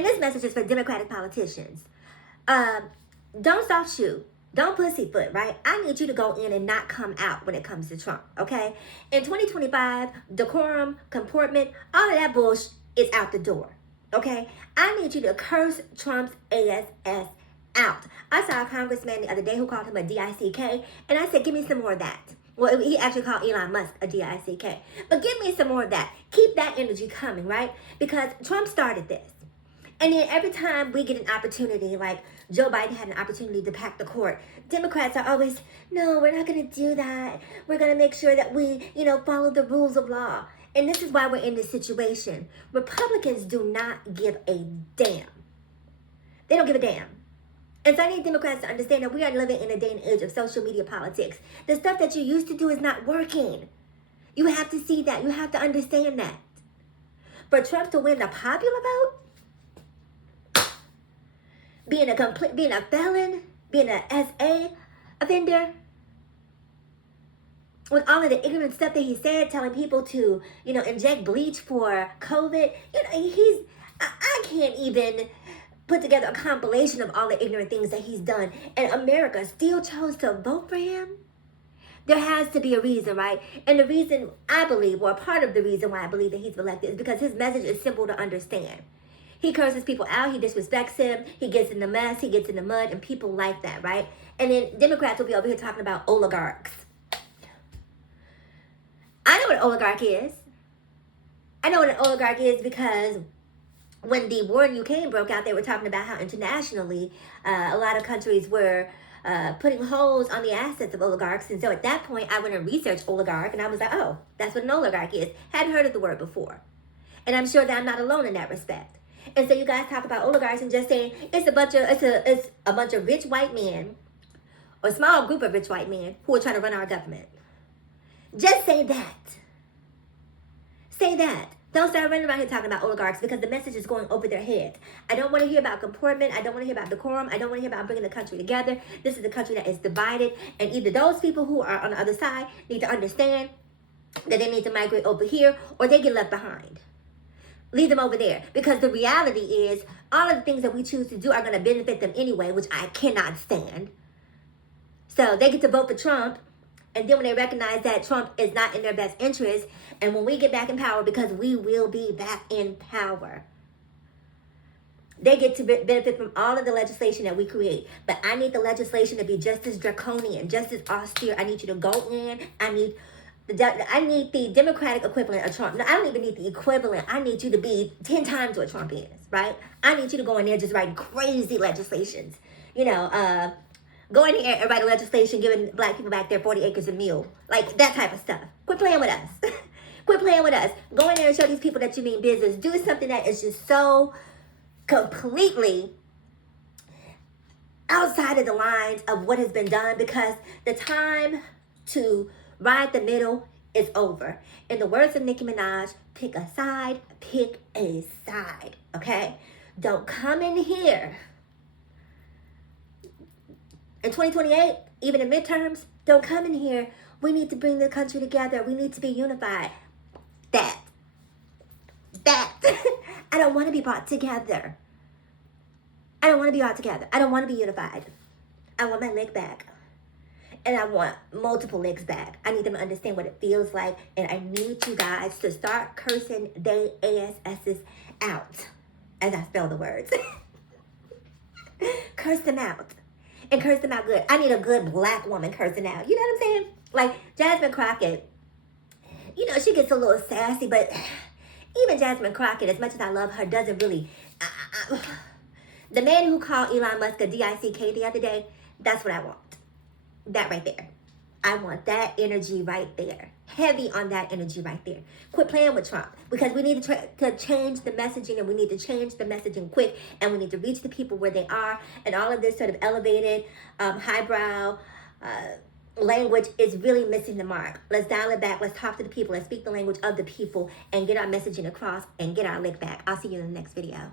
And this message is for Democratic politicians. Don't soft shoe. Don't pussyfoot, right? I need you to go in and not come out when it comes to Trump, okay? In 2025, decorum, comportment, all of that bullshit is out the door, okay? I need you to curse Trump's ass out. I saw a congressman the other day who called him a D-I-C-K, and I said, give me some more of that. Well, he actually called Elon Musk a D-I-C-K. But give me some more of that. Keep that energy coming, right? Because Trump started this. And then every time we get an opportunity, like Joe Biden had an opportunity to pack the court, Democrats are always, no, we're not going to do that. We're going to make sure that we, follow the rules of law. And this is why we're in this situation. Republicans do not give a damn. They don't give a damn. And so I need Democrats to understand that we are living in a day and age of social media politics. The stuff that you used to do is not working. You have to see that. You have to understand that. For Trump to win the popular vote, being a felon, being an SA offender, with all of the ignorant stuff that he said, telling people to, inject bleach for COVID, I can't even put together a compilation of all the ignorant things that he's done, and America still chose to vote for him. There has to be a reason, right? And the reason I believe, or part of the reason why I believe that he's elected, is because his message is simple to understand. He curses people out, he disrespects him, he gets in the mess, he gets in the mud, and people like that, right? And then Democrats will be over here talking about oligarchs. I know what an oligarch is. I know what an oligarch is because when the war in Ukraine broke out, they were talking about how internationally a lot of countries were putting holes on the assets of oligarchs. And so at that point, I went and researched oligarch, and I was like, oh, that's what an oligarch is. Hadn't heard of the word before. And I'm sure that I'm not alone in that respect. And so you guys talk about oligarchs and just saying it's a bunch of rich white men, or a small group of rich white men who are trying to run our government. Just say that. Say that. Don't start running around here talking about oligarchs, because the message is going over their heads. I don't want to hear about comportment. I don't want to hear about decorum. I don't want to hear about bringing the country together. This is a country that is divided, and either those people who are on the other side need to understand that they need to migrate over here, or they get left behind. Leave them over there, because the reality is all of the things that we choose to do are going to benefit them anyway, which I cannot stand. So they get to vote for Trump, and then when they recognize that Trump is not in their best interest, and when we get back in power, because we will be back in power, they get to benefit from all of the legislation that we create. But I need the legislation to be just as draconian, just as austere. I need you to go in. I need the Democratic equivalent of Trump. No, I don't even need the equivalent. I need you to be 10 times what Trump is, right? I need you to go in there just writing crazy legislations. Go in here and write a legislation giving black people back their 40 acres a meal. Like that type of stuff. Quit playing with us. Quit playing with us. Go in there and show these people that you mean business. Do something that is just so completely outside of the lines of what has been done, because the time to ride the middle is over. In the words of Nicki Minaj, pick a side, okay? Don't come in here. In 2028, even in midterms, don't come in here. We need to bring the country together. We need to be unified. That. I don't want to be brought together. I don't want to be brought together. I don't want to be unified. I want my leg back. And I want multiple legs back. I need them to understand what it feels like. And I need you guys to start cursing they asses out as I spell the words. Curse them out. And curse them out good. I need a good black woman cursing out. You know what I'm saying? Like Jasmine Crockett. She gets a little sassy, but even Jasmine Crockett, as much as I love her, doesn't really... The man who called Elon Musk a D-I-C-K the other day, that's what I want. That right there. I want that energy right there. Heavy on that energy right there. Quit playing with Trump, because we need to change the messaging, and we need to change the messaging quick, and we need to reach the people where they are, and all of this sort of elevated, highbrow language is really missing the mark. Let's dial it back. Let's talk to the people. Let's speak the language of the people and get our messaging across and get our lick back. I'll see you in the next video.